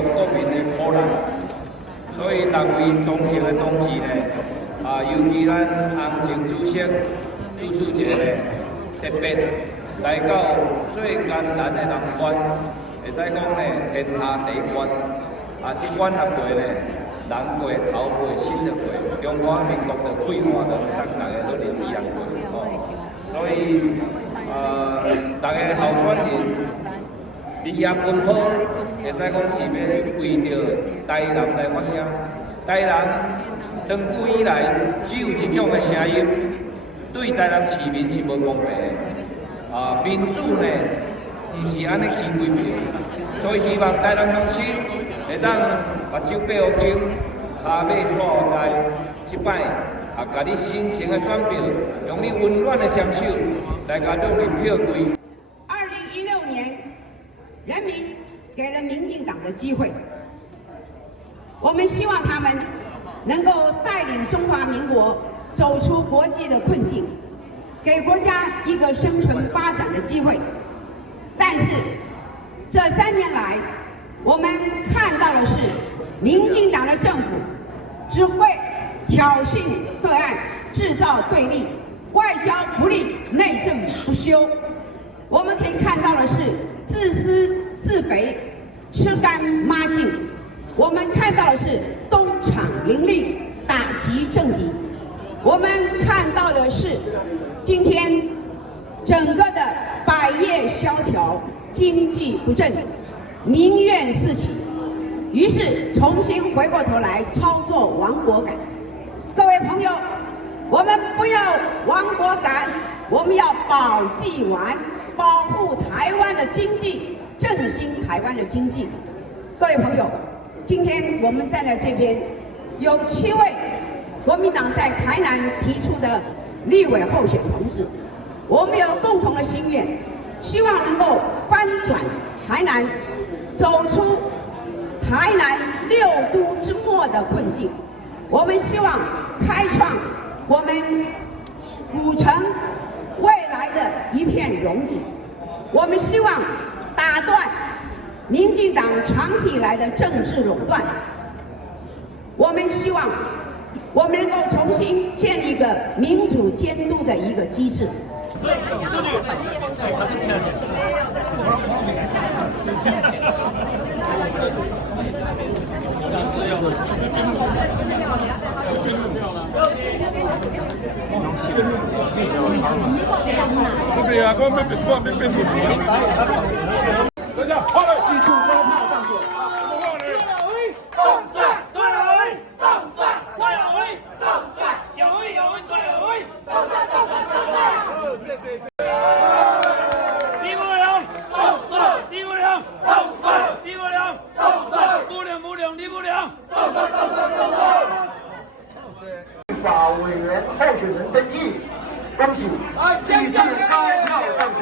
国民的苦难，所以六位忠诚的同志呢，尤其咱洪情主席、主事者呢，特别来到最艰难的难关，会使讲呢天下第一关，这关也过呢，人过头过心就过，中华民国的快活就当大家都日子人过哦。所以大家候选人立业奔波，会使讲是要为着台南来发声。台南长久以来只有一种的声音，对台南市民是无公平的。民主呢，唔是安尼去规避，所以希望台南乡亲会当目睭闭好紧，骹尾煞好在，即摆甲你新型的选票，用你温暖的双手来甲让你票柜。2016年，人民给了民进党的机会，我们希望他们能够带领中华民国走出国际的困境，给国家一个生存发展的机会。但是这3年来，我们看到的是民进党的政府只会挑衅对岸，制造对立，外交不力，内政不修。我们可以看到的是自私自肥，吃干抹净。我们看到的是东厂林立，打击政敌。我们看到的是今天整个的百业萧条，经济不振，民怨四起。于是重新回过头来操作亡国感。各位朋友，我们不要亡国感，我们要保济丸，保护台湾的经济，振兴台湾的经济。各位朋友，今天我们站在这边，有7位国民党在台南提出的立委候选同志，我们有共同的心愿，希望能够翻转台南，走出台南6都之末的困境。我们希望开创我们古城未来的一片荣景。我们希望打断民进党长期以来的政治垄断。我们希望我们能够重新建立一个民主监督的一个机制。这边啊，我们变不出来。等一下，快来技术高炮上去。动算，最后一，动算，最后一，动算，有一，最后一，动算。谢谢。李国良，动算，李国良，动算，李国良，动算，不良，李国良，动算。立法委员候选人登记，恭喜！第4高票当选。